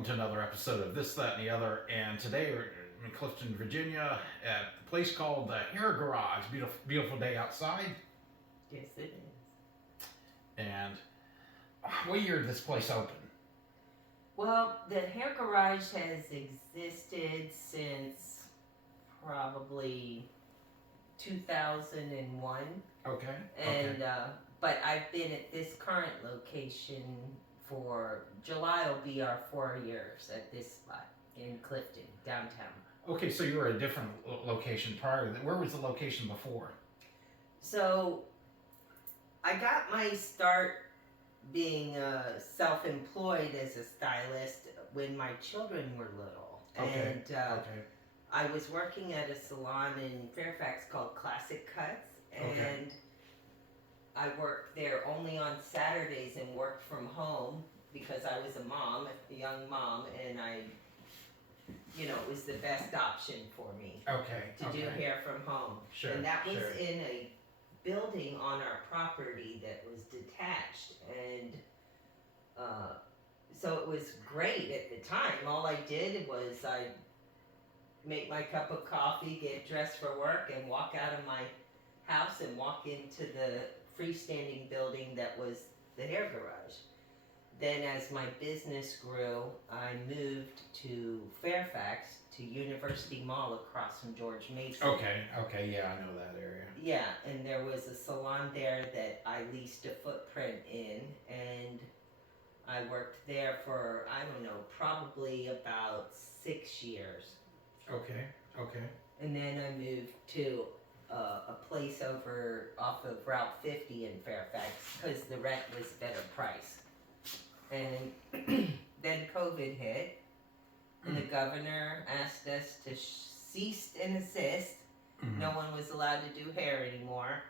welcome to another episode of This, That, and the Other. And today we're in Clifton, Virginia, at a place called the Hair Garage. Beautiful, beautiful day outside. Yes, it is. And what year did this place open? Well, the Hair Garage has existed since probably 2001. Okay. And but I've been at this current location for July will be our 4 years at this spot in Clifton, downtown. Okay, so you were at a different location prior to that. Where was the location before? So I got my start being self-employed as a stylist when my children were little. Okay. And I was working at a salon in Fairfax called Classic Cuts, and I worked there only on Saturdays and worked from home because I was a young mom, and it was the best option for me to do hair from home. Sure. And that was in a building on our property that was detached, and so it was great at the time. All I did was I make my cup of coffee, get dressed for work, and walk out of my house and walk into the freestanding building that was the Hair Garage. Then as my business grew, I moved to Fairfax, to University Mall across from George Mason. Okay, yeah, I know that area. Yeah, and there was a salon there that I leased a footprint in, and I worked there for, probably about 6 years. Okay. And then I moved to a place over off of Route 50 in Fairfax because the rent was better price. And then COVID hit, and the governor asked us to cease and desist. Mm-hmm. No one was allowed to do hair anymore.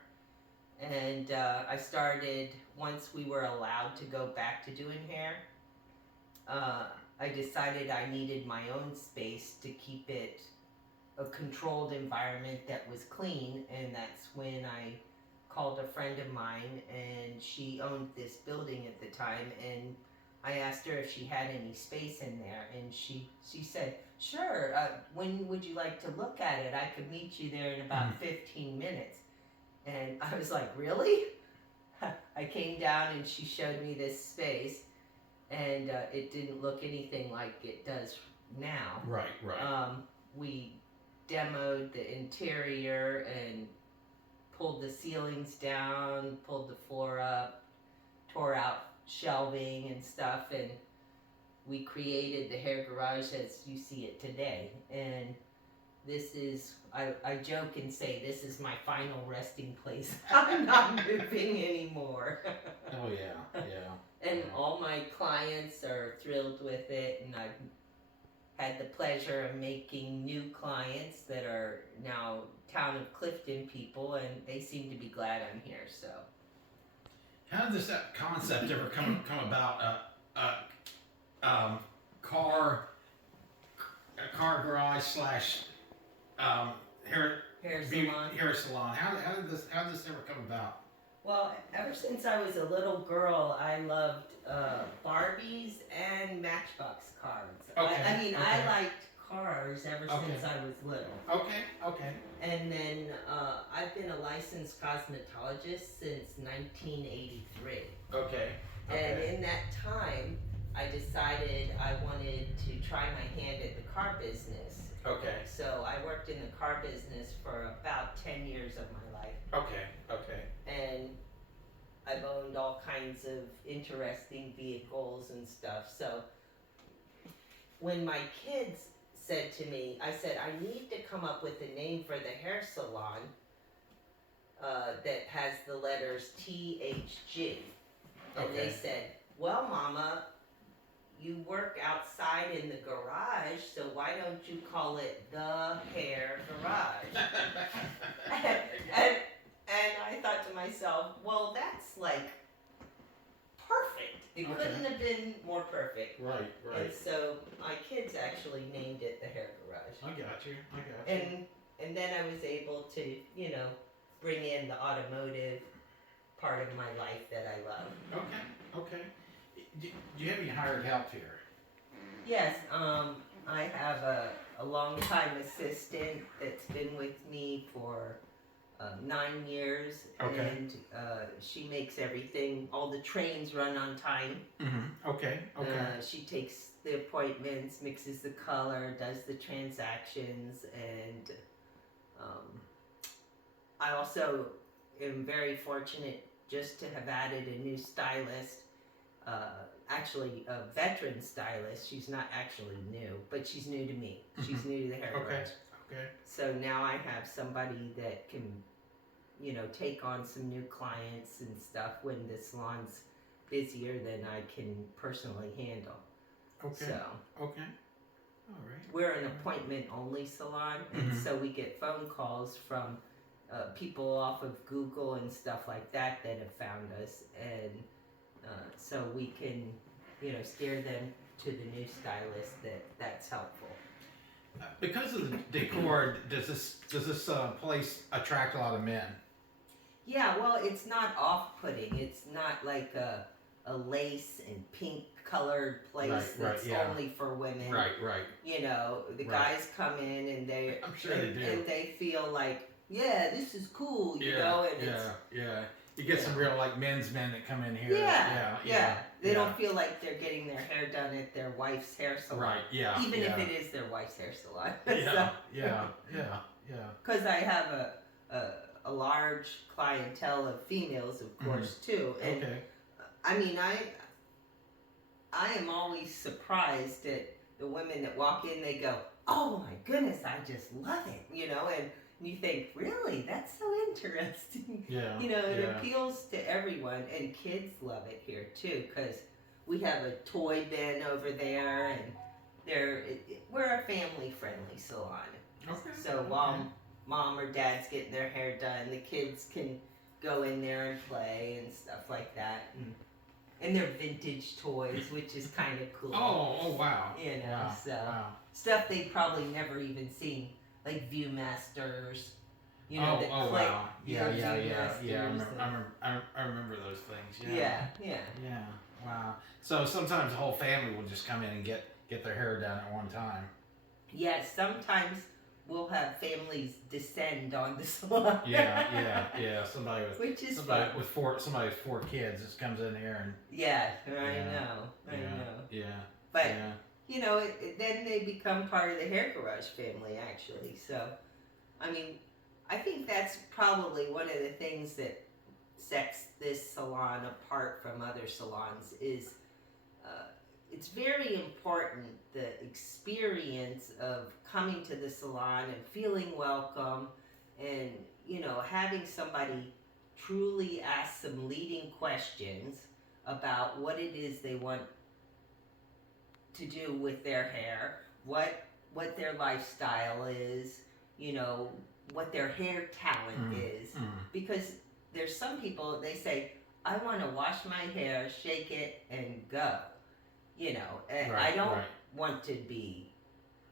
And I started, once we were allowed to go back to doing hair, I decided I needed my own space to keep it a controlled environment that was clean, and that's when I called a friend of mine, and she owned this building at the time, and I asked her if she had any space in there, and she said, sure, when would you like to look at it? I could meet you there in about 15 minutes. And I was like, really? I came down and she showed me this space, and it didn't look anything like it does now. Right. We demoed the interior and pulled the ceilings down, pulled the floor up, tore out shelving and stuff, and we created the Hair Garage as you see it today. And this is, I joke and say, this is my final resting place. I'm not moving anymore. Oh yeah. And all my clients are thrilled with it, and I've had the pleasure of making new clients that are now town of Clifton people, and they seem to be glad I'm here. So How did this concept ever come about? Car garage slash hair salon. Hair salon. How did this ever come about? Well, ever since I was a little girl, I loved Barbies and Matchbox cards. I liked cars ever since I was little. Okay. And then I've been a licensed cosmetologist since 1983. Okay. And in that time, I decided I wanted to try my hand at the car business. Okay. So I worked in the car business for about 10 years of my life. Okay. And I've owned all kinds of interesting vehicles and stuff. So when my kids said to me, I said, I need to come up with a name for the hair salon that has the letters THG. And they said, well, Mama, you work outside in the garage, so why don't you call it the Hair Garage? And I thought to myself, well, that's like perfect. It couldn't have been more perfect. Right. And so my kids actually named it the Hair Garage. I got you. And then I was able to, bring in the automotive part of my life that I love. Okay. Do you have any hired help here? Yes, I have a long-time assistant that's been with me for 9 years, Okay. and she makes everything. All the trains run on time. Okay. Okay. She takes the appointments, mixes the color, does the transactions, and I also am very fortunate just to have added a new stylist. Actually, a veteran stylist. She's not actually new, but she's new to me. She's new to the hair Okay. garage. Okay. So now I have somebody that can, take on some new clients and stuff when the salon's busier than I can personally handle. Okay. So Okay. All right. we're an appointment-only salon, and so we get phone calls from people off of Google and stuff like that have found us, and so we can, steer them to the new stylist that's helpful. Because of the decor, does this place attract a lot of men? Yeah, well, it's not off-putting. It's not like a lace and pink colored place Right, that's yeah. only for women. Right. The Right. guys come in and I'm sure they do. and they feel like, yeah, this is cool, and Yeah. You get some real men's men that come in here. yeah. They don't feel like they're getting their hair done at their wife's hair salon. Right. Yeah. Even yeah. if it is their wife's hair salon. Yeah. Because I have a large clientele of females, of course, too. And Okay. I mean, I am always surprised at the women that walk in. They go, "Oh my goodness, I just love it," and you think, really, that's so interesting. Yeah. It appeals to everyone, and kids love it here too, because we have a toy bin over there, and we're a family-friendly salon. Okay. So while mom or dad's getting their hair done, the kids can go in there and play and stuff like that, and they're vintage toys, which is kind of cool. Oh wow. Wow, so wow. stuff they've probably never even seen, like Viewmasters. The wow. click, Yeah. Viewmasters I remember those things. Yeah. Wow. So sometimes the whole family will just come in and get their hair done at one time. Yes, sometimes we'll have families descend on the salon. Yeah. Somebody with Which is fun. with four kids just comes in here and. Yeah, I know. Yeah. But then they become part of the Hair Garage family, actually. So, I mean, I think that's probably one of the things that sets this salon apart from other salons is it's very important, the experience of coming to the salon and feeling welcome and, having somebody truly ask some leading questions about what it is they want to do with their hair, what their lifestyle is, what their hair talent is. Because there's some people, they say, I want to wash my hair, shake it, and go. And I don't want to be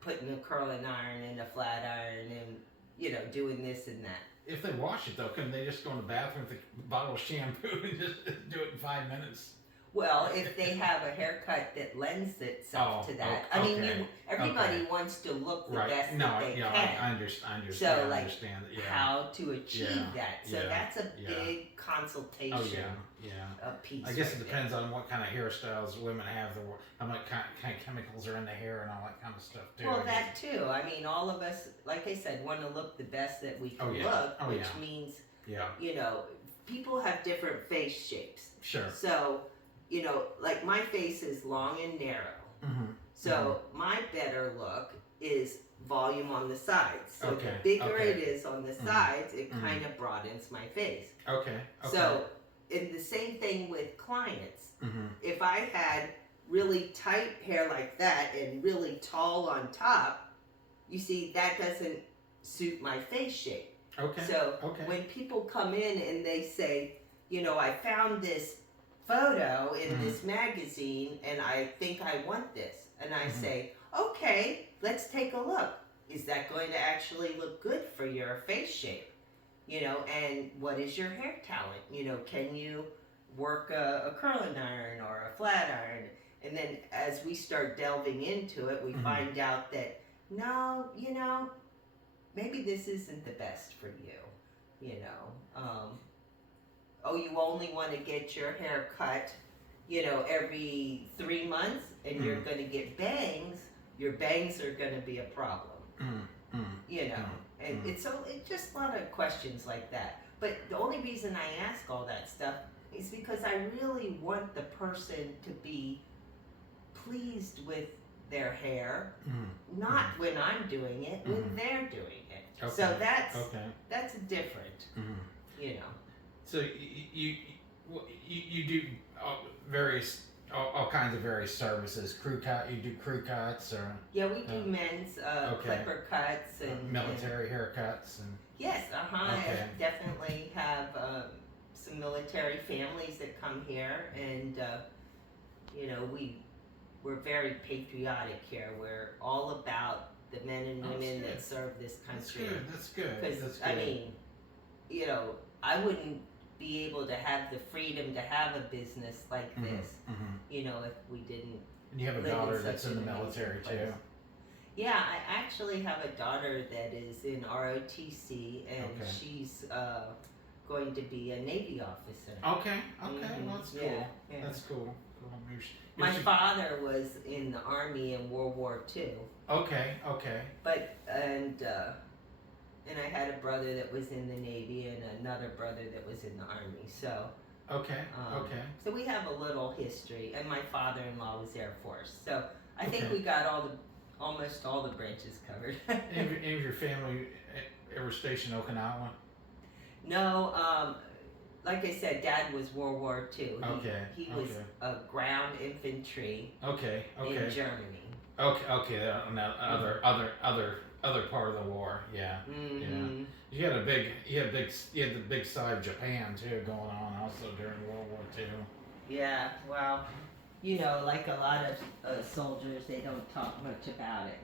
putting a curling iron and a flat iron and, doing this and that. If they wash it though, couldn't they just go in the bathroom with a bottle of shampoo and just do it in 5 minutes? Well, if they have a haircut that lends itself to that. I mean, everybody wants to look the best that they can. I understand. So, I understand. how to achieve that. So that's a big consultation piece. I guess it depends on what kind of hairstyles women have, how much kind of chemicals are in the hair and all that kind of stuff too. Well, that too. I mean, all of us, like I said, want to look the best that we can look, which means, people have different face shapes. Sure. So, like my face is long and narrow. So my better look is volume on the sides. So the bigger it is on the sides, it kind of broadens my face. Okay. So, and the same thing with clients. If I had really tight hair like that and really tall on top, you see, that doesn't suit my face shape. Okay. So when people come in and they say, I found this photo in this magazine and I think I want this, and I say, okay, let's take a look. Is that going to actually look good for your face shape? And what is your hair talent? Can you work a curling iron or a flat iron? And then as we start delving into it, we Mhm. find out that no, maybe this isn't the best for you. Oh, you only want to get your hair cut, every 3 months, and you're Mhm. going to get bangs. Your bangs are going to be a problem. Mm, mm, And it's just a lot of questions like that. But the only reason I ask all that stuff is because I really want the person to be pleased with their hair, mm. not when I'm doing it, when Mhm. they're doing it. Okay. So Okay. that's different, Mhm. So you do all kinds of various services. Crew cut. You do crew cuts or Yeah, we do men's okay. clipper cuts and military haircuts and. yes, Okay. I definitely have some military families that come here, and we're very patriotic here. We're all about the men and Oh, that's women good. that serve this That's country. good. That's good. Because That's good. I mean, I wouldn't be able to have the freedom to have a business like Mhm, this, mhm. if we didn't. And you have a live in daughter such that's in the an amazing military place. too. Yeah, I actually have a daughter that is in ROTC, and Okay. she's going to be a Navy officer. Okay. Okay. Mhm, Well, that's cool. yeah. That's cool. Cool. My father was in the Army in World War II, Okay. Okay. and I had a brother that was in the Navy and another brother that was in the Army. So, Okay. Okay. so we have a little history. And my father-in-law was Air Force. So I think Okay. we got almost all the branches covered. Any of your family ever stationed in Okinawa? No, like I said, Dad was World War II. Okay. He was Okay. ground infantry Okay. Okay. in Germany. Okay. Okay. On that other part of the war. Yeah. Mm-hmm. You had the big side of Japan too going on also during World War II. Yeah, well, like a lot of soldiers, they don't talk much about it.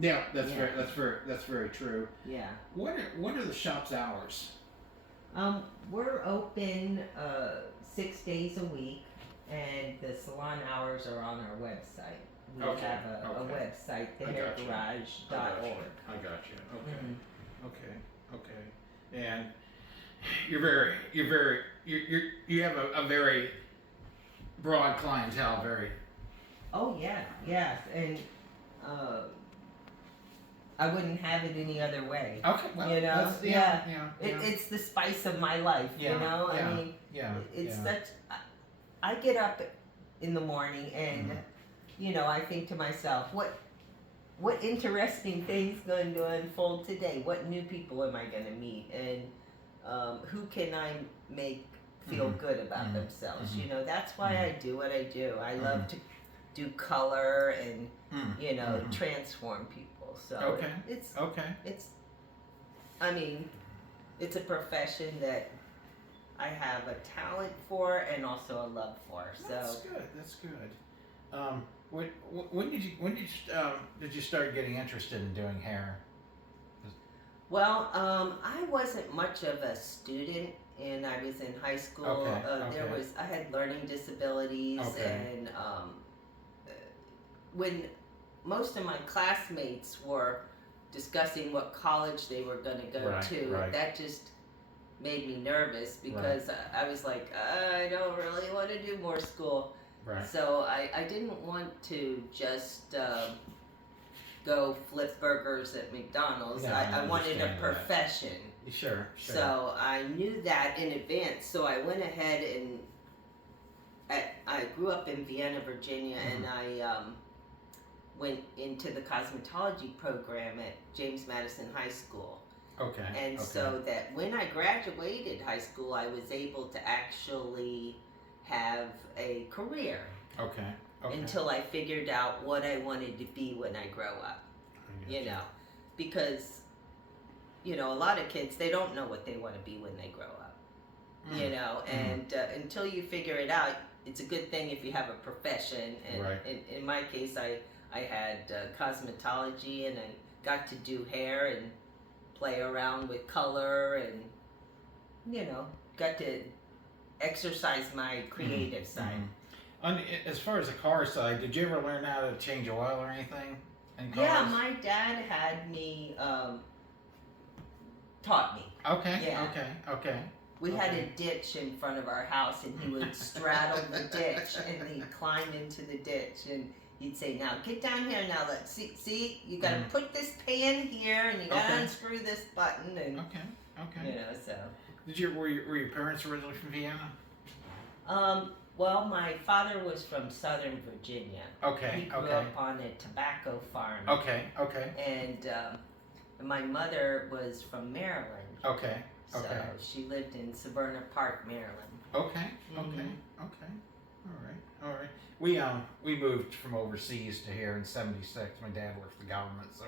Yeah, Yeah. that's very true. Yeah. What are the shop's hours? We're open 6 days a week, and the salon hours are on our website. We Okay, have a okay. website, I gotcha. thehairgarage.org. I got you. Okay. Mhm. Okay. And you have a very broad clientele. Very. Oh yeah, yes, and I wouldn't have it any other way. Okay. Well, that's- yeah. It's the spice of my life, Yeah, I yeah, mean, yeah. it's yeah. such. I get up in the morning and, I think to myself, what interesting things going to unfold today? What new people am I going to meet? And who can I make feel good about themselves? That's why I do what I do. I love to do color and, transform people. So Okay. it's, Okay. I mean, it's a profession that I have a talent for and also a love for. So That's good. That's good. When did you start getting interested in doing hair? well, I wasn't much of a student, and I was in high school. Okay, I had learning disabilities, Okay. and when most of my classmates were discussing what college they were going to go Right, to, right. that just made me nervous because I was like, I don't really want to do more school. Right. So I didn't want to just go flip burgers at McDonald's. Yeah, I I wanted a understand that. profession. Sure. So I knew that in advance. So I went ahead and I grew up in Vienna, Virginia, and I went into the cosmetology program at James Madison High School. Okay. And so that when I graduated high school, I was able to actually have a career Okay. until I figured out what I wanted to be when I grow up. Because a lot of kids, they don't know what they want to be when they grow up. And until you figure it out, it's a good thing if you have a profession. And in my case, I had cosmetology, and I got to do hair and play around with color, and got to exercise my creative side. As far as the car side, did you ever learn how to change oil or anything in cars? Yeah, my dad had me taught me. Okay. Yeah. Okay. We had Okay. a ditch in front of our house, and he would straddle the ditch, and he'd climb into the ditch, and he'd say, "Now get down here. Now let's see. You got to put this pan here, and you got to Okay. unscrew this button, and Okay. you know." So, Were your parents originally from Vienna? well, my father was from Southern Virginia. Okay. He grew Okay. up on a tobacco farm, Okay. and my mother was from Maryland. Okay. So Okay. she lived in Severna Park, Maryland. Okay. Mhm. All right. We moved from overseas to here in '76. My dad worked for the government, so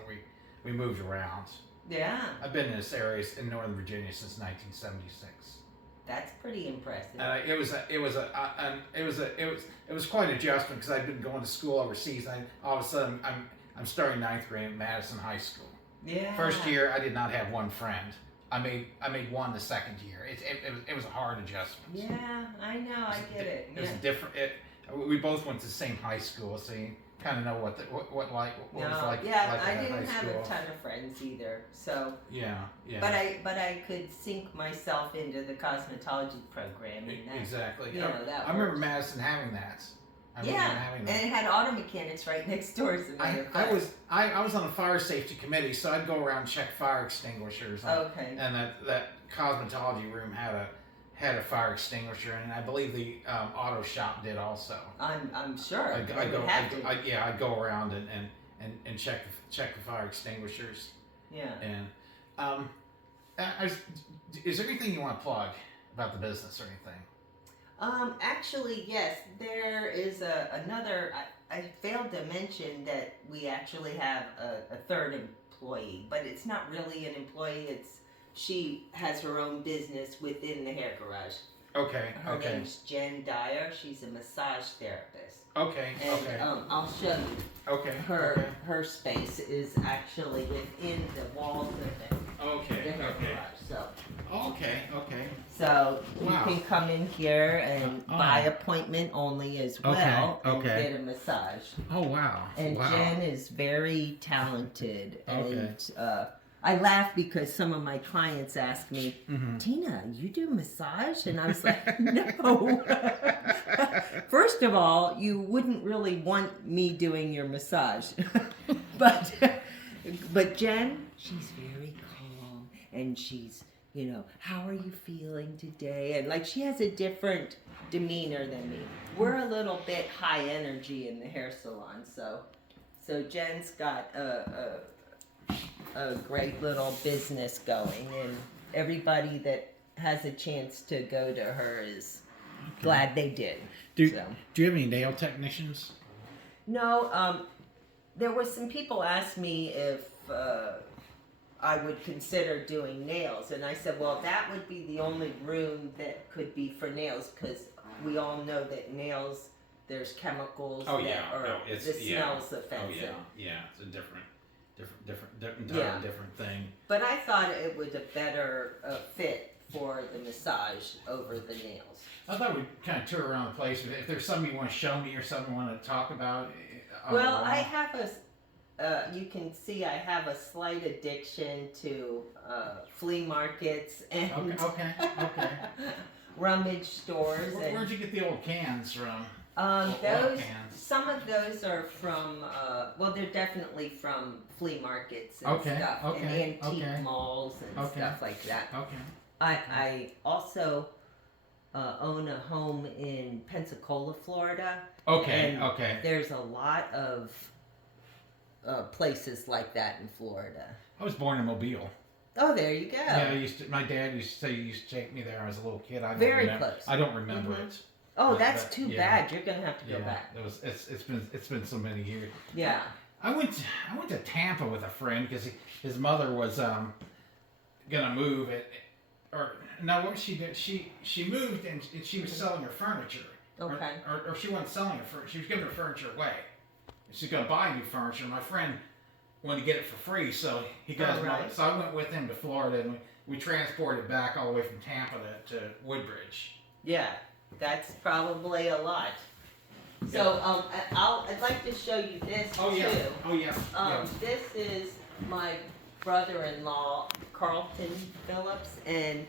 we moved around. Yeah, I've been in this area in Northern Virginia since 1976. that's pretty impressive. It was quite an adjustment because I'd been going to school overseas. All of a sudden I'm starting ninth grade at Madison High School. Yeah. First year I did not have one friend. I made one the second year. It was a hard adjustment. Yeah, I know. I get it. It was Yeah. different. We both went to the same high school, so you kind of know what it was like. Yeah, like I at didn't high have school. a ton of friends either. So, Yeah. but I could sink myself into the cosmetology program. And that, Exactly. You know, that I remember worked. Madison having that. I remember Yeah, having and that. it had auto mechanics right next door. As a matter of I fact. was on a fire safety committee, so I'd go around and check fire extinguishers. Okay. And that cosmetology room had a fire extinguisher, and I believe the auto shop did also. I'm sure. I'd go around and check the fire extinguishers. Yeah. And is there anything you want to plug about the business or anything? Actually, yes. There is another. I failed to mention that we actually have a third employee, but it's not really an employee. She has her own business within the hair garage. Okay. Her Okay. name's Jen Dyer. She's a massage therapist. Okay. And Okay. I'll show you. Okay. Her space is actually within the walls of the Okay. hair Okay. garage. So. Okay. So Wow. you can come in here and by appointment only as well and get a massage. Oh wow. And wow. Jen is very talented. Okay. And I laugh because some of my clients ask me, Mm-hmm. "Tina, you do massage?" And I was like, "No." First of all, you wouldn't really want me doing your massage. but Jen, she's very calm and she's, how are you feeling today? And like she has a different demeanor than me. We're a little bit high energy in the hair salon, so Jen's got a great little business going, and everybody that has a chance to go to her is glad they did. Do you have any nail technicians? No, there was some people asked me if I would consider doing nails, and I said, well, that would be the only room that could be for nails, because we all know that nails, there's chemicals the smell's offensive. Yeah, it's a entirely different thing. But I thought it was a better fit for the massage over the nails. I thought we'd kind of tour around the place. If there's something you want to show me or something you want to talk about. Well, I have you can see I have a slight addiction to flea markets and Okay. rummage stores. Where'd you get the old cans from? Those cans? some of those are from they're definitely from flea markets and Okay, stuff and okay, antique okay. malls and Okay. stuff like that. Okay. I also own a home in Pensacola, Florida. Okay. And Okay. there's a lot of places like that in Florida. I was born in Mobile. Oh, there you go. Yeah, my dad used to say he used to take me there when I was a little kid. Very close. I don't remember Mhm. it. Oh, But- that's but, too yeah. bad. You're gonna have to go back. It's been so many years. Yeah. I went to Tampa with a friend because his mother was gonna move what she did, she moved and she was selling her furniture. Okay. Or she wasn't selling her furniture, she was giving her furniture away. She's gonna buy new furniture. My friend wanted to get it for free, so he got his mother. Right. So I went with him to Florida and we transported back all the way from Tampa to Woodbridge. Yeah. That's probably a lot. So I'd like to show you this Oh yeah. too. Oh yeah. Yeah. This is my brother-in-law, Carlton Phillips, and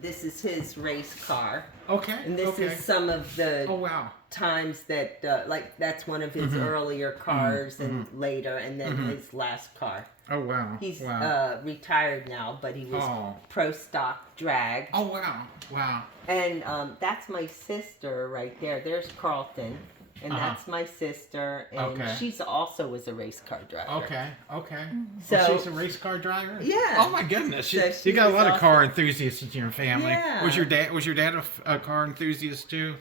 this is his race car. Okay. And this okay. is some of the Oh wow. times that, like, that's one of his earlier cars and later, and then his last car. Oh wow. He's wow. retired now, but he was pro stock drag. Oh wow. Wow. And that's my sister right there. There's Carlton. And that's my sister, and she's also was a race car driver. Okay, okay. So she's a race car driver. Yeah. Oh my goodness, So you got a lot of awesome. car enthusiasts in your family. Yeah. Was your dad a car enthusiast too?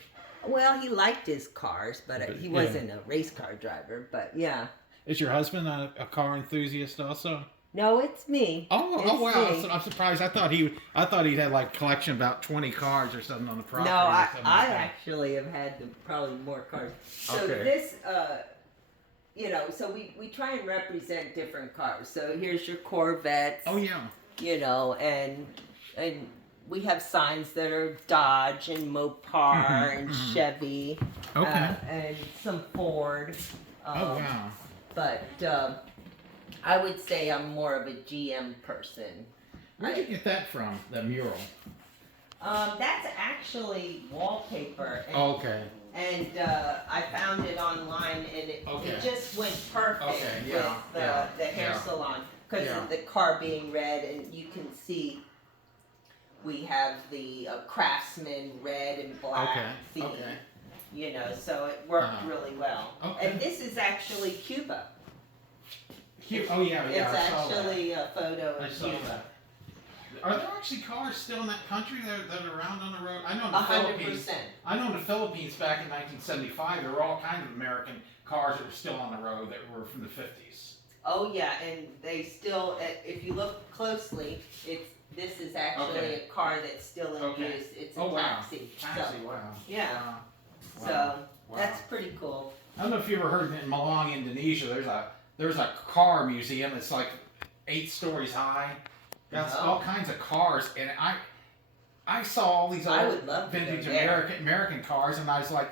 Well, he liked his cars, but he wasn't a race car driver. But yeah. Is your husband a car enthusiast also? No, it's me. Oh wow! Me. I'm surprised. I thought he'd had like a collection of about 20 cars or something on the property. No, or I something like that. actually have had probably more cars. So Okay. this, so we try and represent different cars. So here's your Corvettes. Oh yeah. And we have signs that are Dodge and Mopar and Chevy. Okay. And some Ford. Oh wow. But I would say I'm more of a GM person. Where'd you get that from? That mural? That's actually wallpaper. And, Okay. And I found it online, and it just went perfect Okay, with the hair salon because of the car being red, and you can see we have the Craftsman red and black theme. Okay. So it worked really well. Okay. And this is actually Cuba. Oh yeah, yeah. It's I saw that. actually a photo I of saw Cuba. that. Are there actually cars still in that country that are around on the road? I know in the 100%. Philippines. I know in the Philippines back in 1975, there were all kinds of American cars that were still on the road that were from the 50s. Oh yeah, and they still, if you look closely, this is actually a car that's still in use. It's a taxi. Taxi, wow. Yeah. Wow. So that's pretty cool. I don't know if you ever heard in Malang, Indonesia, there's a car museum. It's like 8 stories high. That's all kinds of cars, and I saw all these old vintage American cars, and I was like,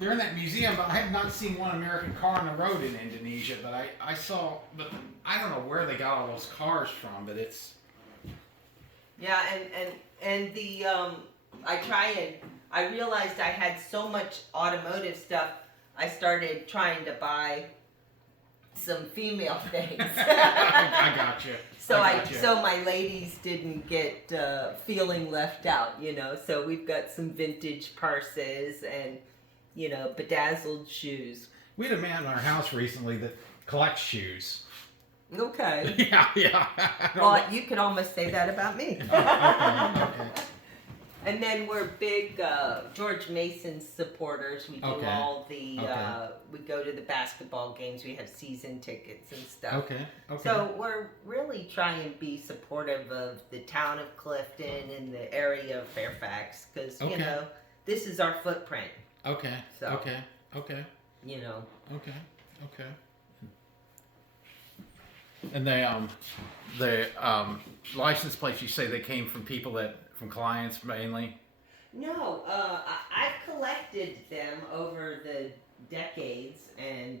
they're in that museum, but I have not seen one American car on the road in Indonesia. But I saw, but I don't know where they got all those cars from, but it's. Yeah, and the I realized I had so much automotive stuff. I started trying to buy some female things. I got you. So my ladies didn't get feeling left out, So we've got some vintage purses and, bedazzled shoes. We had a man in our house recently that collects shoes. Okay. Yeah. Well, you could almost say that about me. Okay. And then we're big George Mason supporters. We do all the, we go to the basketball games. We have season tickets and stuff. Okay. So we're really trying to be supportive of the town of Clifton and the area of Fairfax because, this is our footprint. Okay. So, Okay. Okay. And the license plates, you say they came from from clients mainly? No, I've collected them over the decades, and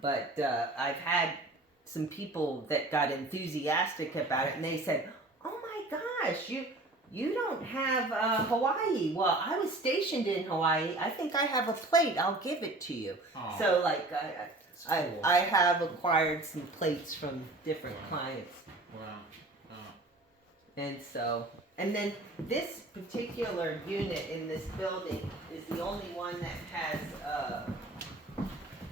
but I've had some people that got enthusiastic about it, and they said, "Oh my gosh, you don't have Hawaii." Well, I was stationed in Hawaii. I think I have a plate. I'll give it to you. Oh, so like cool. I have acquired some plates from different clients. Wow. And so, and then this particular unit in this building is the only one that has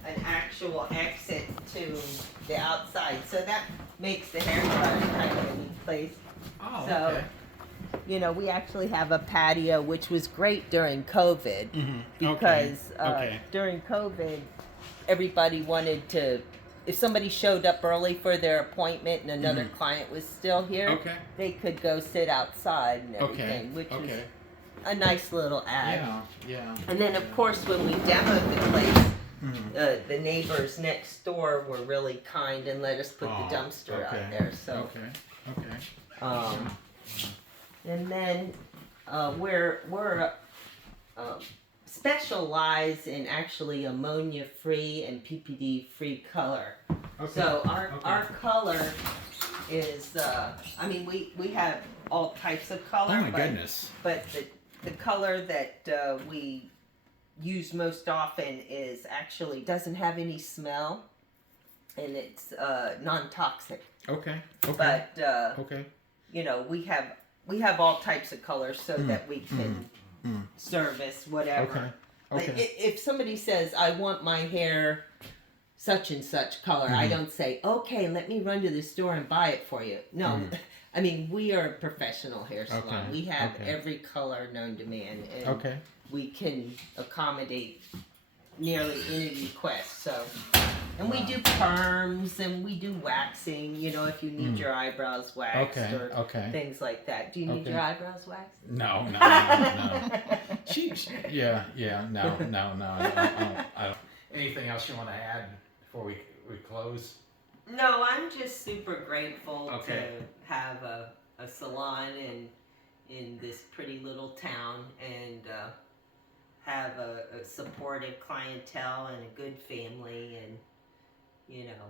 an actual exit to the outside. So that makes the hair dryer kind of a neat place. Oh, so, okay. We actually have a patio, which was great during COVID because during COVID, everybody wanted to. If somebody showed up early for their appointment and another client was still here, they could go sit outside and everything, which was a nice little ad. Yeah. And then, of course, when we demoed the place, the neighbors next door were really kind and let us put the dumpster out there. So, and then we're specialize in actually ammonia-free and PPD-free color. Okay. So our color is, I mean, we have all types of color. Oh my goodness. But the color that we use most often is actually doesn't have any smell, and it's non-toxic. Okay. But okay. you know, we have all types of colors so that we can service whatever. Okay. Like if somebody says, I want my hair such and such color, I don't say, okay, let me run to the store and buy it for you. No, I mean, we are a professional hair salon. Okay. We have every color known to man, and we can accommodate nearly any request. So, and we do perms and we do waxing. You know, if you need your eyebrows waxed or things like that. Do you need your eyebrows waxed? No. No. I don't. Anything else you want to add before we close? No, I'm just super grateful to have a salon in this pretty little town and have a supportive clientele and a good family, and you know,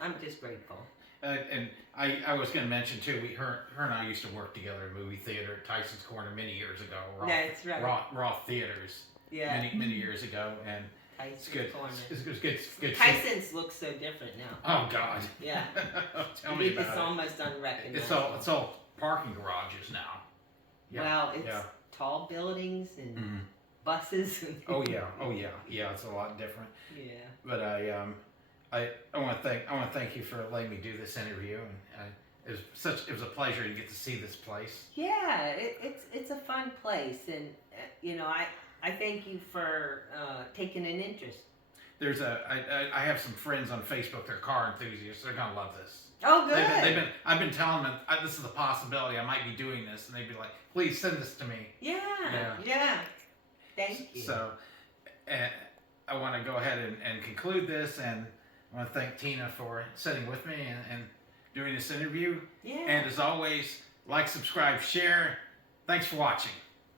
I'm just grateful. And I was going to mention too, her and I used to work together in a movie theater at Tyson's Corner many years ago. That's right. Roth Theaters. Yeah. Many years ago, and Tyson's it's good. Corner. It's good. Tyson's looks so different now. Oh God. Yeah. Tell me about It's it. almost unrecognizable. It's all parking garages now. Yeah. Well, it's tall buildings and buses. And Oh yeah. It's a lot different. Yeah. But I want to thank you for letting me do this interview, and it was a pleasure to get to see this place. Yeah, it's a fun place, and you know, I thank you for taking an interest. I have some friends on Facebook. They're car enthusiasts. They're gonna love this. Oh, good. I've been telling them this is a possibility. I might be doing this, and they'd be like, "Please send this to me." Yeah. Thank you. So, I want to go ahead and conclude this, and I want to thank Tina for sitting with me and doing this interview. Yeah. And as always, like, subscribe, share. Thanks for watching.